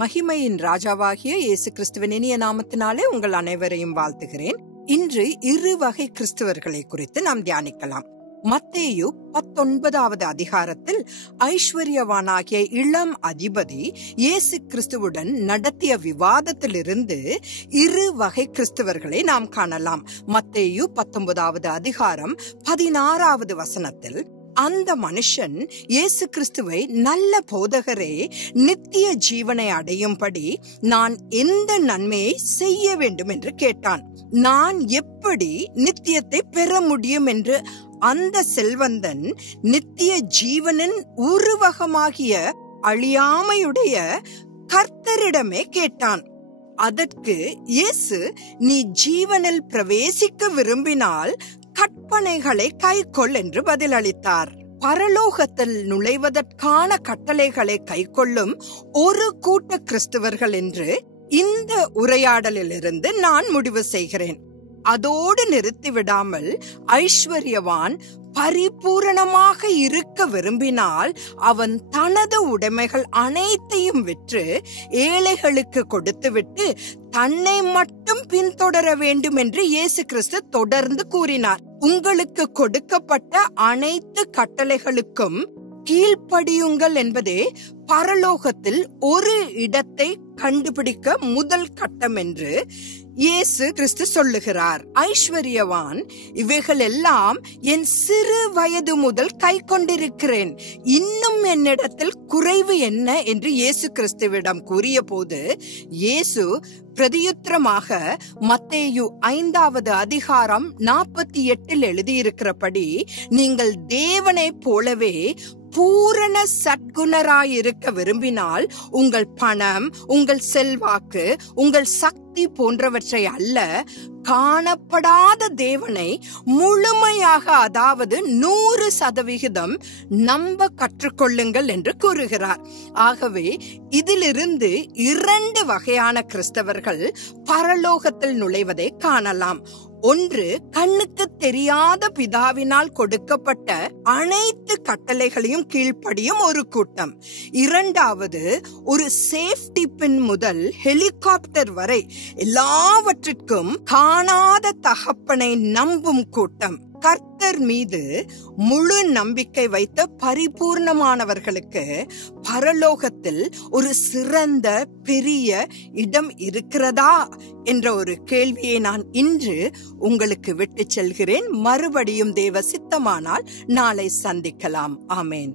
மகிமையின் ராஜாவாகிய இயேசு கிறிஸ்துவின் இனிய நாமத்தினாலே உங்கள் அனைவரையும் வாழ்த்துகிறேன். இன்று இரு வகை கிறிஸ்தவர்களை குறித்து நாம் தியானிக்கலாம். மத்தேயு 19வது அதிகாரத்தில் ஐஸ்வர்யவானாகிய இளம் அதிபதி இயேசு கிறிஸ்துவுடன் நடத்திய விவாதத்திலிருந்து இரு வகை கிறிஸ்தவர்களை நாம் காணலாம். மத்தேயு 19வது அதிகாரம் 16வது வசனத்தில், அந்த மனுஷன் இயேசு கிறிஸ்துவை, நல்ல போதகரே, நித்திய ஜீவனை அடையும்படி நான் எந்த நன்மையை செய்ய வேண்டும் என்று கேட்டான். நான் எப்படி நித்தியத்தை பெற முடியும் என்று அந்த செல்வந்தன் நித்திய ஜீவனின் உருவகமாகிய அழியாமையுடைய கர்த்தரிடமே கேட்டான். அதற்கு இயேசு, நீ ஜீவனில் பிரவேசிக்க விரும்பினால் கற்பனைகளை கைக்கொள் என்று பதிலளித்தார். பரலோகத்தில் நுழைவதற்கான கட்டளைகளை கைக்கொள்ளும் ஒரு கூட்ட கிறிஸ்தவர்கள் என்று இந்த உரையாடலிலிருந்து நான் முடிவு செய்கிறேன். அதோடு நிறுத்திவிடாமல், ஐஸ்வர்யவான் பரிபூரணமாக இருக்க விரும்பினால் அவன் தனது உடைமைகள் அனைத்தையும் விற்று ஏழைகளுக்கு கொடுத்துவிட்டு தன்னை மட்டும் பின்தொடர வேண்டும் என்று இயேசு கிறிஸ்து தொடர்ந்து கூறினார். உங்களுக்கு கொடுக்கப்பட்ட அனைத்து கட்டளைகளுக்கும் கீழ்ப்படியுங்கள் என்பதே பரலோகத்தில் ஒரு இடத்தை கண்டுபிடிக்க முதல் கட்டம் என்று இயேசு கிறிஸ்து சொல்லுகிறார். ஐஸ்வர்யவான், இவைகள் எல்லாம் என் சிறு வயது முதல் கை கொண்டிருக்கிறேன், இன்னும் என்னிடத்தில் குறைவு என்ன என்று இயேசு கிறிஸ்துவிடம் கூறிய போது, இயேசு பிரதியுத்தரமாக மத்தேயு 5வது அதிகாரம் 48 எழுதியிருக்கிறபடி, நீங்கள் தேவனை போலவே பூரண சத்குணராயிருக்க விரும்பினால் உங்கள் பணம், உங்கள் செல்வாக்கு, உங்கள் சக்தி போன்றவற்றை அல்ல, காணப்படாத தேவனை முழுமையாக, அதாவது 100% நம்ப கற்றுக்கொள்ளுங்கள் என்று கூறுகிறார். ஆகவே இதிலிருந்து 2 வகையான கிறிஸ்தவர்கள் பரலோகத்தில் நுழைவதை காணலாம். ஒன்று, கண்ணுக்கு தெரியாத பிதாவினால் கொடுக்கப்பட்ட அனைத்து கட்டளைகளையும் கீழ்ப்படியும் ஒரு கூட்டம். இரண்டாவது, ஒரு சேஃப்டி பின் முதல் ஹெலிகாப்டர் வரை எல்லாவற்றிற்கும் காணாத தகப்பனை நம்பும் கூட்டம். கர்த்தர் மீது முழு நம்பிக்கை வைத்த பரிபூர்ணமானவர்களுக்கு பரலோகத்தில் ஒரு சிறந்த பெரிய இடம் இருக்கிறதா என்ற ஒரு கேள்வியை நான் இன்று உங்களுக்கு விட்டு செல்கிறேன். மறுபடியும் தேவ சித்தமானால் நாளை சந்திக்கலாம். ஆமேன்.